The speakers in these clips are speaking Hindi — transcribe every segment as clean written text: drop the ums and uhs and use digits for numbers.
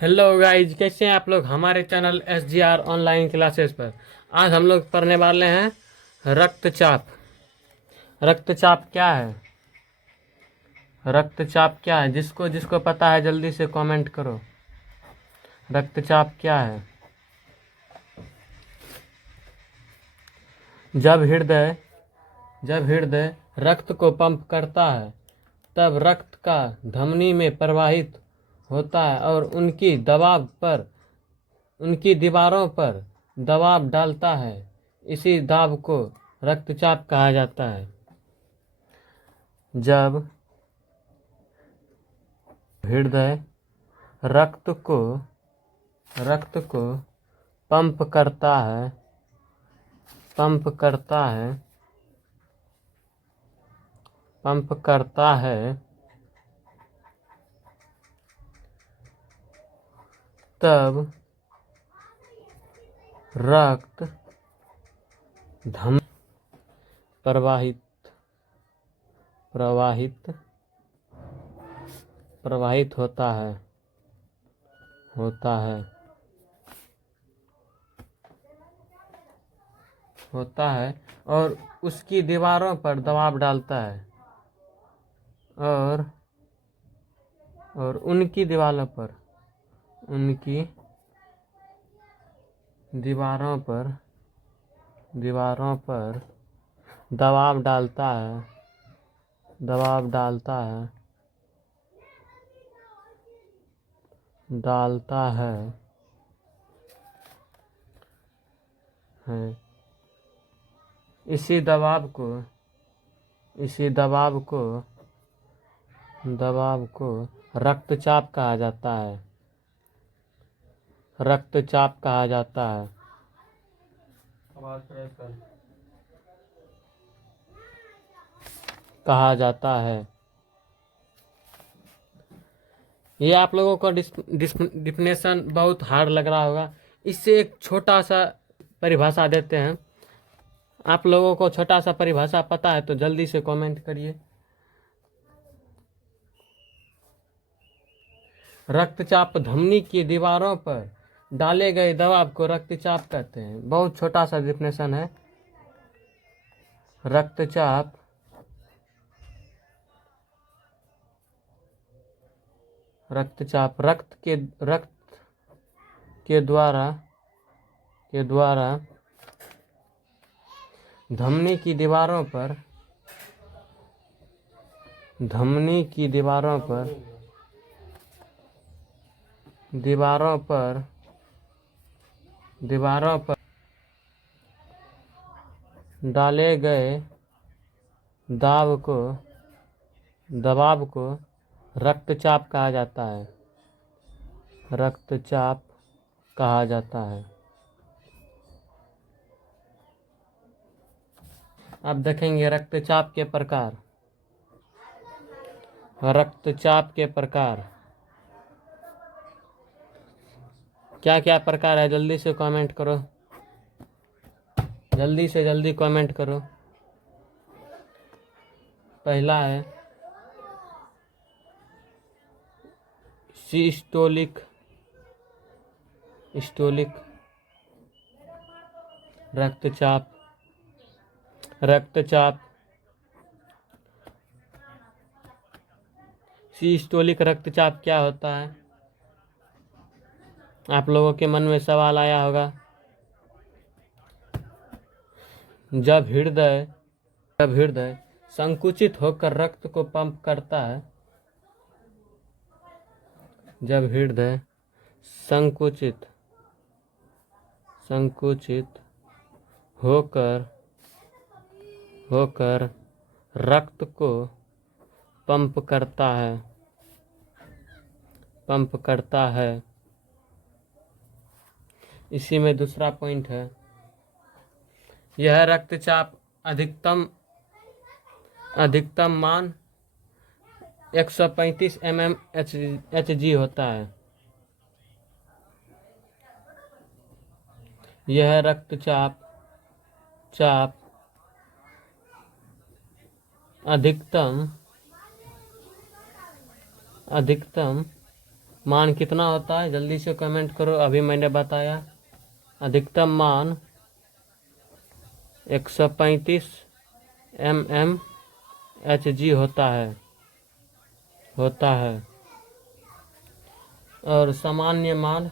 हेलो गाइज, कैसे हैं आप लोग हमारे चैनल SGR ऑनलाइन क्लासेस पर। आज हम लोग पढ़ने वाले हैं रक्तचाप। रक्तचाप क्या है? रक्तचाप क्या है? जिसको जिसको पता है जल्दी से कमेंट करो। रक्तचाप क्या है? जब हृदय रक्त को पंप करता है तब रक्त का धमनी में प्रवाहित होता है और उनकी दीवारों पर दबाव डालता है। इसी दाब को रक्तचाप कहा जाता है। जब हृदय रक्त को रक्त को पंप करता है पंप करता है पंप करता है तब रक्त धम प्रवाहित प्रवाहित प्रवाहित होता है और उसकी दीवारों पर दबाव डालता है और उनकी दीवारों पर दबाव डालता है। इसी दबाव को रक्तचाप कहा जाता है। रक्तचाप कहा जाता है। कहा जाता है। ये आप लोगों को डिफिनेशन बहुत हार्ड लग रहा होगा। इससे एक छोटा सा परिभाषा देते हैं। आप लोगों को छोटा सा परिभाषा पता है तो जल्दी से कमेंट करिए। रक्तचाप धमनी की दीवारों पर डाले गए दबाव को रक्तचाप कहते हैं। बहुत छोटा सा डिफिनेशन है। रक्तचाप रक्त के द्वारा धमनी की दीवारों पर डाले गए दबाव को रक्तचाप कहा जाता है। रक्तचाप कहा जाता है। अब देखेंगे रक्तचाप के प्रकार। क्या क्या प्रकार है? जल्दी से कमेंट करो। जल्दी कमेंट करो। पहला है सिस्टोलिक रक्तचाप। सिस्टोलिक रक्तचाप क्या होता है? आप लोगों के मन में सवाल आया होगा। जब हृदय संकुचित होकर रक्त को पंप करता है। जब हृदय संकुचित होकर रक्त को पंप करता है। इसी में दूसरा पॉइंट है। यह रक्तचाप अधिकतम मान 135 mmHg होता है। यह रक्तचाप अधिकतम मान कितना होता है, जल्दी से कमेंट करो। अभी मैंने बताया अधिकतम मान 135 mmHg होता है और सामान्य मान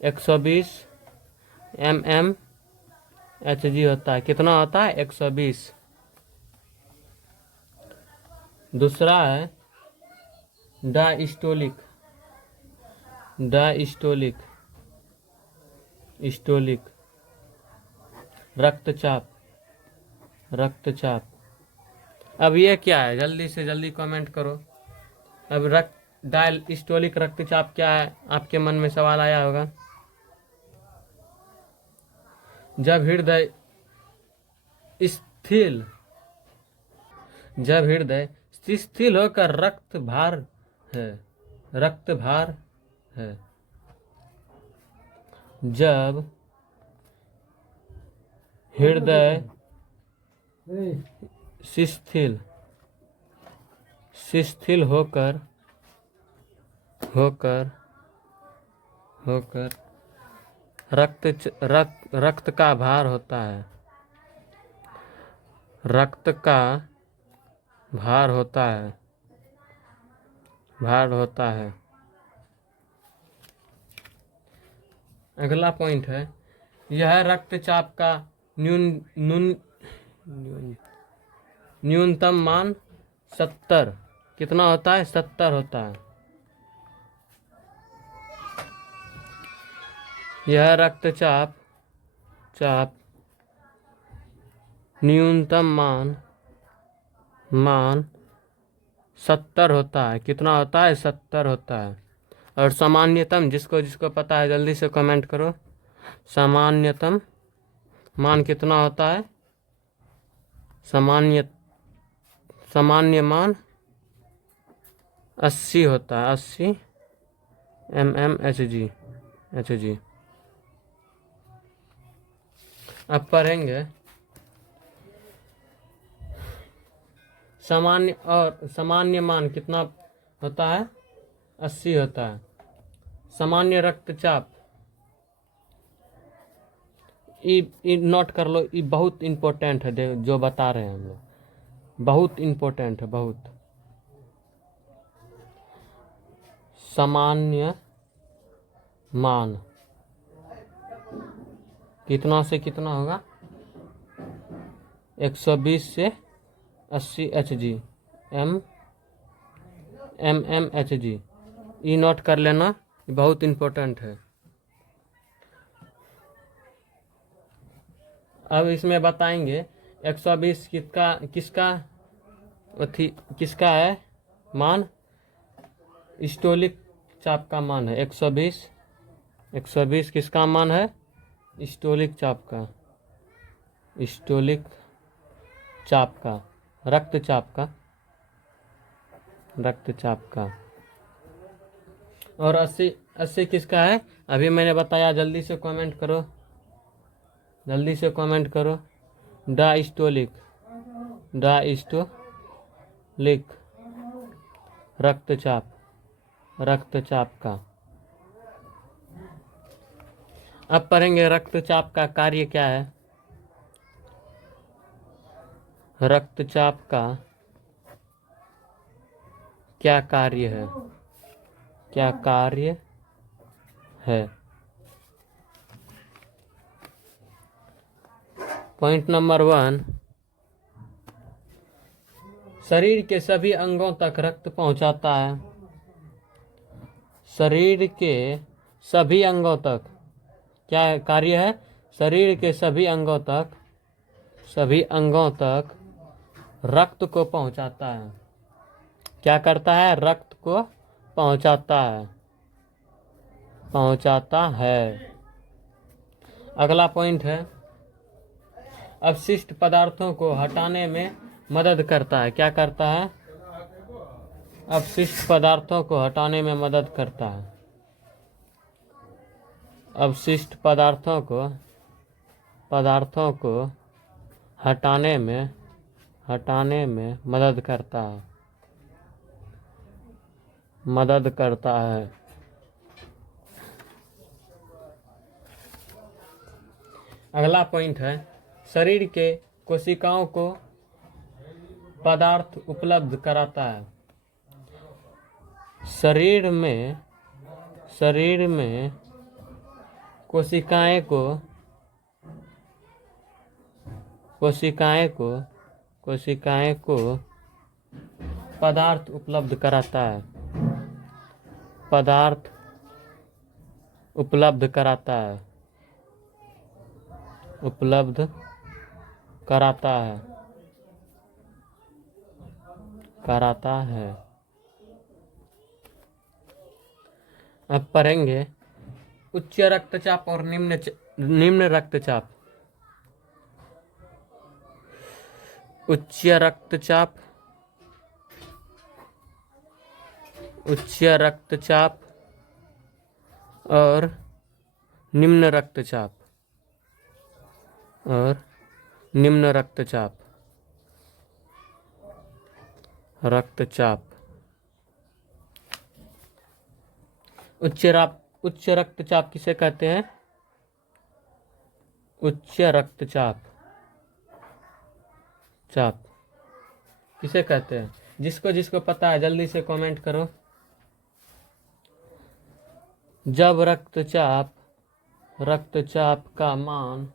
120 mmHg होता है। कितना होता है? 120। दूसरा है डायस्टोलिक रक्तचाप। अब ये क्या है, जल्दी से जल्दी कमेंट करो। अब डायस्टोलिक रक्तचाप क्या है, आपके मन में सवाल आया होगा। जब हृदय शिथिल होकर रक्त भार है। जब हृदय शिथिल होकर रक्त का भार होता है। रक्त का भार होता है। अगला पॉइंट है, यह रक्तचाप का न्यूनतम मान 70 कितना होता है? 70 होता है। यह रक्तचाप न्यूनतम मान 70 होता है। कितना होता है? 70 होता है। और सामान्यतम, जिसको पता है जल्दी से कमेंट करो। सामान्यतम मान कितना होता है? सामान्य मान 80 होता है। 80 mmHg। अब पढ़ेंगे सामान्य मान कितना होता है? 80 होता है। सामान्य रक्तचाप, ये नोट कर लो, ये बहुत इम्पोर्टेंट है जो बता रहे हैं हम लोग, बहुत इम्पोर्टेंट है, बहुत। सामान्य मान कितना से कितना होगा? 120 से 80 Hg mmHg। ये नोट कर लेना, बहुत इम्पोर्टेंट है। अब इसमें बताएंगे 120 किसका है मान? स्टोलिक चाप का मान है 120 किसका मान है? स्टोलिक चाप का, रक्तचाप का। और 80 किसका है? अभी मैंने बताया, जल्दी से कमेंट करो। डायस्टोलिक रक्तचाप का। अब पढ़ेंगे रक्तचाप का कार्य क्या है। रक्तचाप का क्या कार्य है? पॉइंट नंबर 1, शरीर के सभी अंगों तक रक्त पहुंचाता है। शरीर के सभी अंगों तक क्या कार्य है? शरीर के सभी अंगों तक रक्त को पहुंचाता है। क्या करता है? रक्त को पहुंचाता है। अगला पॉइंट है, अपशिष्ट पदार्थों को हटाने में मदद करता है। क्या करता है? अपशिष्ट पदार्थों को हटाने में मदद करता है। अपशिष्ट पदार्थों को हटाने में हटाने में मदद करता है, मदद करता है। अगला पॉइंट है, शरीर के कोशिकाओं को पदार्थ उपलब्ध कराता है। शरीर में कोशिकाएं को पदार्थ उपलब्ध कराता है, पदार्थ उपलब्ध कराता है, उपलब्ध कराता है, कराता है। अब पढ़ेंगे उच्च रक्तचाप और निम्न रक्तचाप। उच्च रक्तचाप, उच्च रक्तचाप और निम्न रक्तचाप, और निम्न रक्तचाप, रक्तचाप। उच्च रक्तचाप किसे कहते हैं? उच्च रक्तचाप किसे कहते हैं? जिसको पता है जल्दी से कमेंट करो। जब रक्तचाप का मान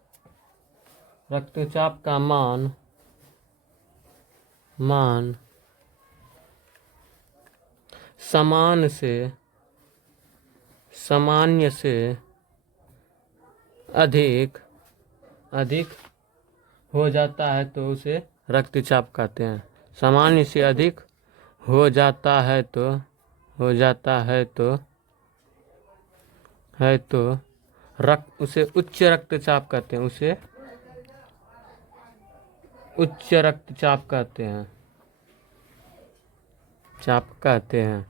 सामान्य से अधिक हो जाता है तो उसे रक्तचाप कहते हैं। सामान्य से अधिक हो जाता है तो उसे उच्च रक्तचाप कहते हैं, उसे उच्च रक्तचाप कहते हैं, चाप कहते हैं।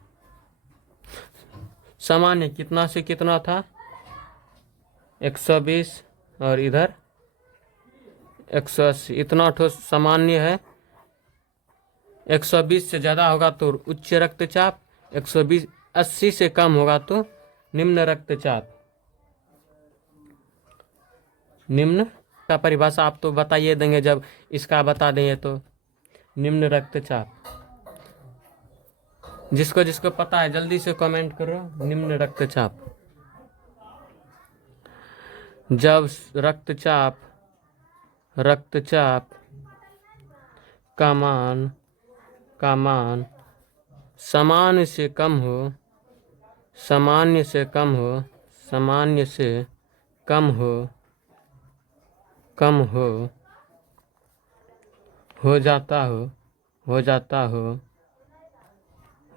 सामान्य कितना से कितना था? 120 और इधर 180, इतना ठो सामान्य है। 120 से ज़्यादा होगा तो उच्च रक्तचाप, 180 से कम होगा तो निम्न रक्तचाप। निम्न का परिभाषा आप तो बताइए देंगे, जब इसका बता देंगे तो। निम्न रक्तचाप, जिसको पता है जल्दी से कमेंट करो। निम्न रक्तचाप, जब रक्तचाप का मान सामान्य से कम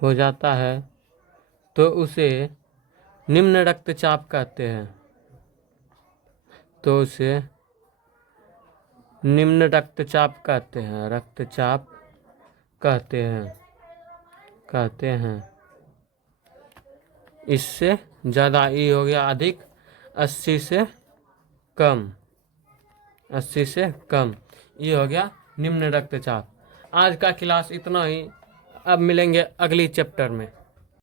हो जाता है तो उसे निम्न रक्तचाप कहते हैं, तो उसे निम्न रक्तचाप कहते हैं, रक्तचाप कहते हैं। इससे ज़्यादा ई हो गया अधिक, 80 से कम, 80 से कम, ये हो गया निम्न रक्तचाप। आज का क्लास इतना ही, अब मिलेंगे अगली चैप्टर में।